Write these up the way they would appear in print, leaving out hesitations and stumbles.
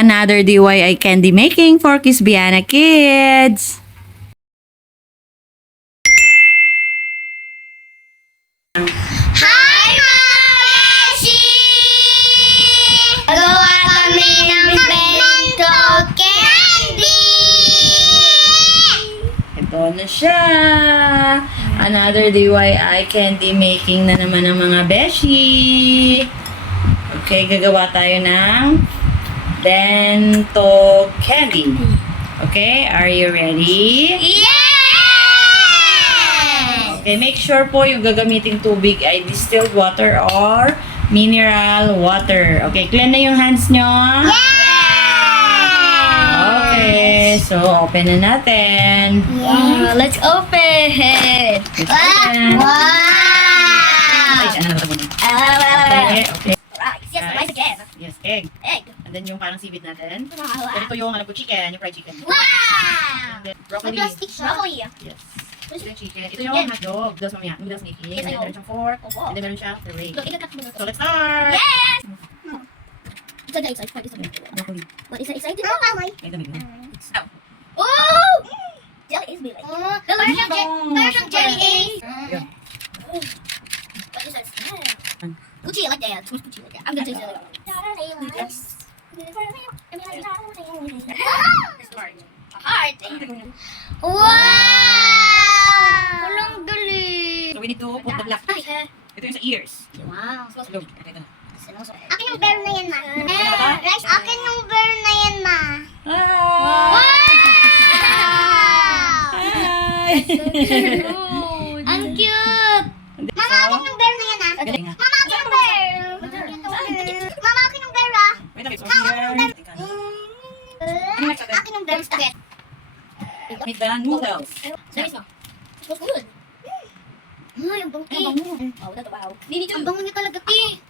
Another DIY candy making for Kisbiana Kids. Hi, Mama Beshi! Gawa kami ng bento candy! Ito na siya. Another DIY candy making na naman ng mga beshi. Okay, gagawa tayo ng bento candy. Okay, are you ready? Yes! Okay, make sure po yung gagamiting tubig ay distilled water or mineral water. Okay, clean na yung hands nyo? Okay, so open na natin. Wow, let's open it! Let's open. Wow! Ay, ano na muna? Okay, okay. Right, yes, the rice again. Yes, egg. Egg. And then yung parang sibit natin. Wow! Ito yung ano po, chicken, yung fried chicken. Wow! And then broccoli. Plastic siya. Broccoli. Yes. Ito yung chicken. Ito yung hotdog. Noodles mamaya. Noodles making. Yes, I know. Meron siyang fork. Opo. And then meron siyang tray. Look, ikakat mo na So let's start! Yes! It's a excited for this one. Broccoli. What is excited? Oh, my. May dami. Oh! Jelly is really. There's some jelly is. Yeah. What is that smell? Gucci like that. Too much Gucci like that. I'm gonna taste it. Heart. Wow! Walang dali. So we need to put the black. Ito yung sa ears. Wow. Sa loob. Ito na. Akin yung bear na yan, ma. Rice, akin yung bear na yan, ma. Wow! Hi! Ang cute! Mama, akin yung bear na yan, ah. Galing nga. Mama, akin yung bear. Mama, akin yung bear, ah. Wait a minute. So here. Akin yung bear. Spaghetti. Make the noodles. Nice, ma. It was good. Ay, ang bango. Oh, that's wow. Ang bango niya talaga, ti.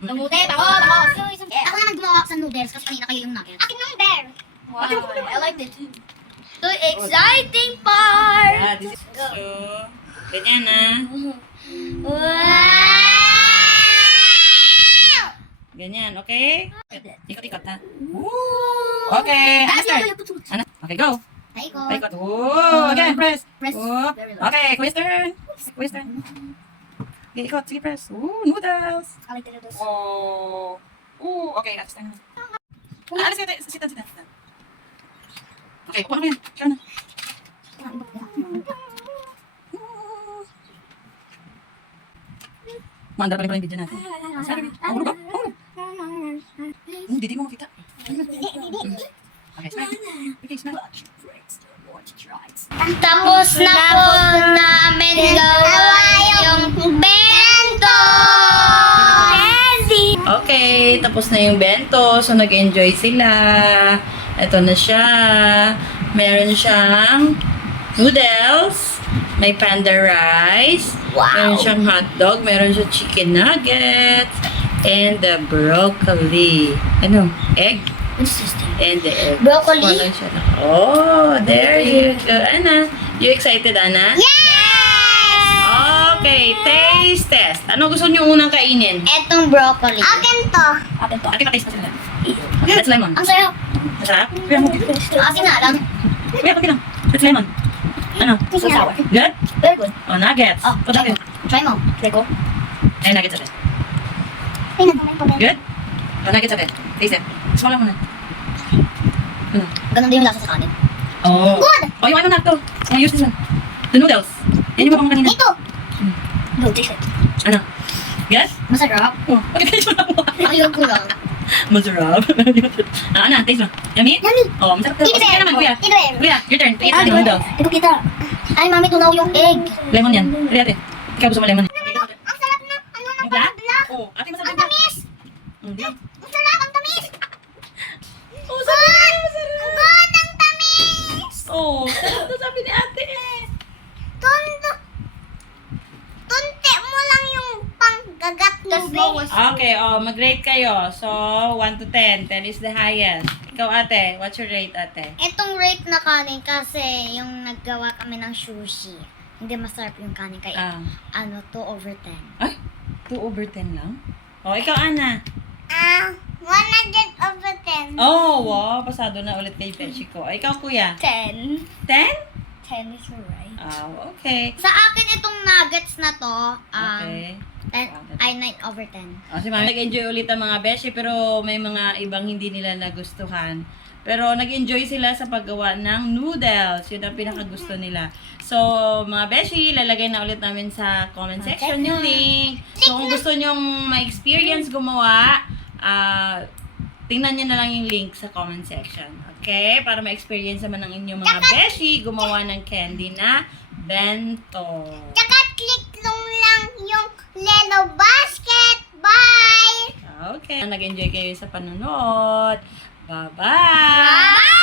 Bango, te. Bango. Ako naman gumawa sa noodles kasi kanina kayo yung nugget. Akin yung bear. Wow, I like it too. The exciting part. Yeah, this is so. Ganyan na. Wow! Ganyan, okay? Ikot-ikot na. Okay, master. Ano? Okay, go. Paikot. Oh, again, press. Press Oh. very low. Okay, quiz turn. Quiz turn. Okay, ikot. Sige, press. Ooh, noodles. I like the noodles. Oh. Ooh, okay, alis tayo na. Alis ka tayo. Sit down. Okay, upo na mo yan. Sure na. Mandar pa rin yung video natin. Sorry. Oh, hulog ka. Oh. Hindi mo makita. Okay, smile. Okay, smile. Tapos na po namin gawa yung bento candy. Okay, tapos na yung bento. So, nag-enjoy sila. Ito na siya. Meron siyang noodles. May panda rice. Wow. Meron siyang hotdog. Meron siyang chicken nuggets. And the broccoli. Ano? Egg? And the egg. Broccoli? Walang siya na. Oh, there you go. Ana, you excited, Ana? Yes! Okay, taste test. Ano gusto niyo unang kainin? Etong broccoli. Akin to. Akin pa taste pa sila. Okay, that's lemon. Ang sarap. Masarap? Kuya mo. Asin na lang. Kuya, pati lang. That's lemon. Ano? So sour. Good? Very good. Oh, nuggets. Oh, Put natin. try mo. Try ko. Ay, nuggets natin. Ay, nagkamay pa ba? Good? Oh, nuggets natin. Taste it. Small lang muna. Ano? Ganun din yung lasa sa kanin. Oh. Good! Oh, yung ano na to. Oh, use this one. The noodles. Yan yung mabang kanina. Ito! Good, taste it. Ano? Good? Masarap. Oh, bakit kayo lang mo? Ayun ko lang. Masarap. Ano, taste mo. Yummy? Yummy! Oh, masarap to. Oh, sige naman, kuya. Either. Kuya, your turn. To eat the noodles. Hindi ko kita. Ay, mami, tunaw yung egg. Lemon yan. Kuya, ate. Ikaw gusto mo lemon. Ang sarap na. Ano na Yung black? black? Oo. Ate, masarap Ang yung black. tamis! Yeah. Ang sarap, ang tamis! Oh, Good! Ang good, ang tamis! Oh, ito sabi ni ate eh. Tunti mo lang yung panggagat mo, be. Okay, oh, mag-rate kayo. So, 1 to 10. 10 is the highest. Ikaw, ate. What's your rate, ate? Itong rate na kanin kasi yung naggawa kami ng sushi. Hindi masarap yung kanin kaya 2/10. Ay, 2/10 lang? Oh, ikaw, Ana. 100 Oh, wow. Pasado na ulit kay Beshi ko. Ikaw, kuya? 10. 10? 10 is right. Oh, okay. Sa akin itong nuggets na to, Okay. 9 over 10. Si Mami nag-enjoy ulit ang mga beshi, pero may mga ibang hindi nila nagustuhan. Pero nag-enjoy sila sa paggawa ng noodles. Yun ang pinakagusto nila. So, mga beshi, lalagay na ulit namin sa comment section yung link. So, kung gusto nyong ma-experience gumawa, tingnan nyo na lang yung link sa comment section. Okay? Para ma-experience naman ng inyong mga beshi gumawa ng candy na bento. Tsaka click lang yung Lelo Basket. Bye! Okay. Nag-enjoy kayo sa panonood. Bye-bye! Bye!